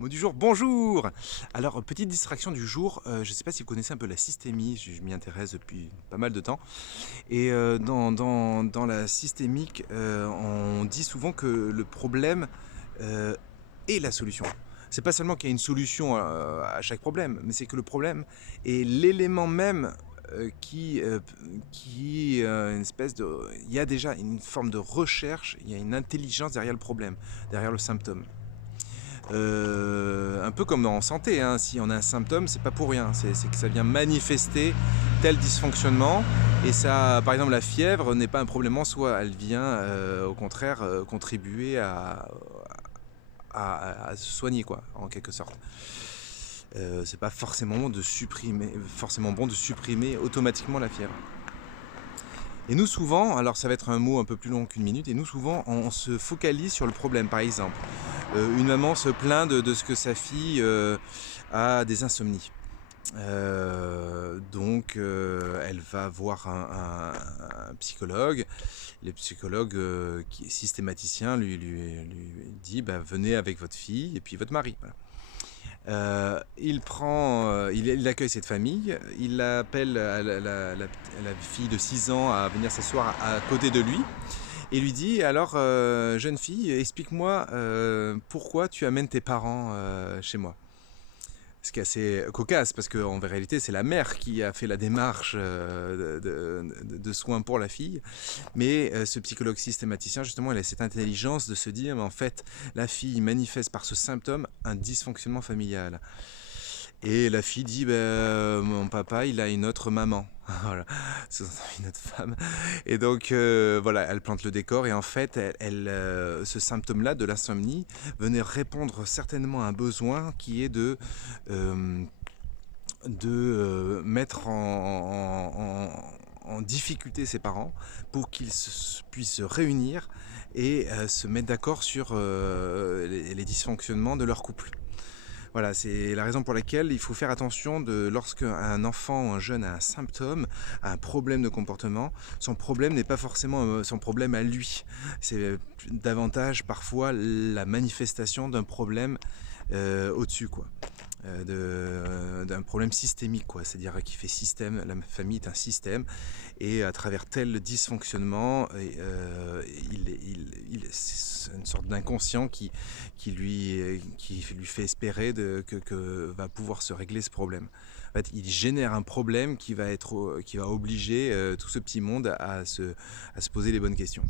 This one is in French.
Mot du jour, bonjour! Alors, petite distraction du jour, je ne sais pas si vous connaissez un peu la systémie, je m'y intéresse depuis pas mal de temps. Et dans la systémique, on dit souvent que le problème euh, est la solution. C'est pas seulement qu'il y a une solution à chaque problème, mais c'est que le problème est l'élément même qui une espèce de. Il y a déjà une forme de recherche, il y a une intelligence derrière le problème, derrière le symptôme. Un peu comme en santé, hein. Si on a un symptôme, c'est pas pour rien, c'est que ça vient manifester tel dysfonctionnement. Et ça, par exemple, la fièvre n'est pas un problème en soi, elle vient au contraire contribuer à se soigner, quoi, en quelque sorte. C'est pas forcément bon de supprimer automatiquement la fièvre. Et nous souvent, alors ça va être un mot un peu plus long qu'une minute, et nous souvent on se focalise sur le problème. Par exemple, une maman se plaint de ce que sa fille a des insomnies. Elle va voir un psychologue. Le psychologue qui est systématicien lui dit bah, venez avec votre fille et puis votre mari. Voilà. Il accueille cette famille, il appelle la fille de 6 ans à venir s'asseoir à côté de lui et lui dit alors jeune fille, explique-moi pourquoi tu amènes tes parents chez moi. Ce qui est assez cocasse parce qu'en réalité c'est la mère qui a fait la démarche de soins pour la fille. Mais ce psychologue systématicien justement il a cette intelligence de se dire mais en fait la fille manifeste par ce symptôme un dysfonctionnement familial. Et la fille dit mon papa il a une autre maman. Voilà, une autre femme. Et donc voilà, elle plante le décor et en fait ce symptôme-là de l'insomnie venait répondre certainement à un besoin qui est euh, de mettre en difficulté ses parents pour qu'ils puissent se réunir et se mettre d'accord sur les dysfonctionnements de leur couple. Voilà, c'est la raison pour laquelle il faut faire attention lorsque un enfant ou un jeune a un symptôme, a un problème de comportement, son problème n'est pas forcément son problème à lui. C'est davantage parfois la manifestation d'un problème au-dessus, quoi. D'un problème systémique, quoi. C'est-à-dire qui fait système, la famille est un système, et à travers tel dysfonctionnement, c'est une sorte d'inconscient qui lui fait espérer que va pouvoir se régler ce problème. En fait, il génère un problème qui va obliger tout ce petit monde à se poser les bonnes questions.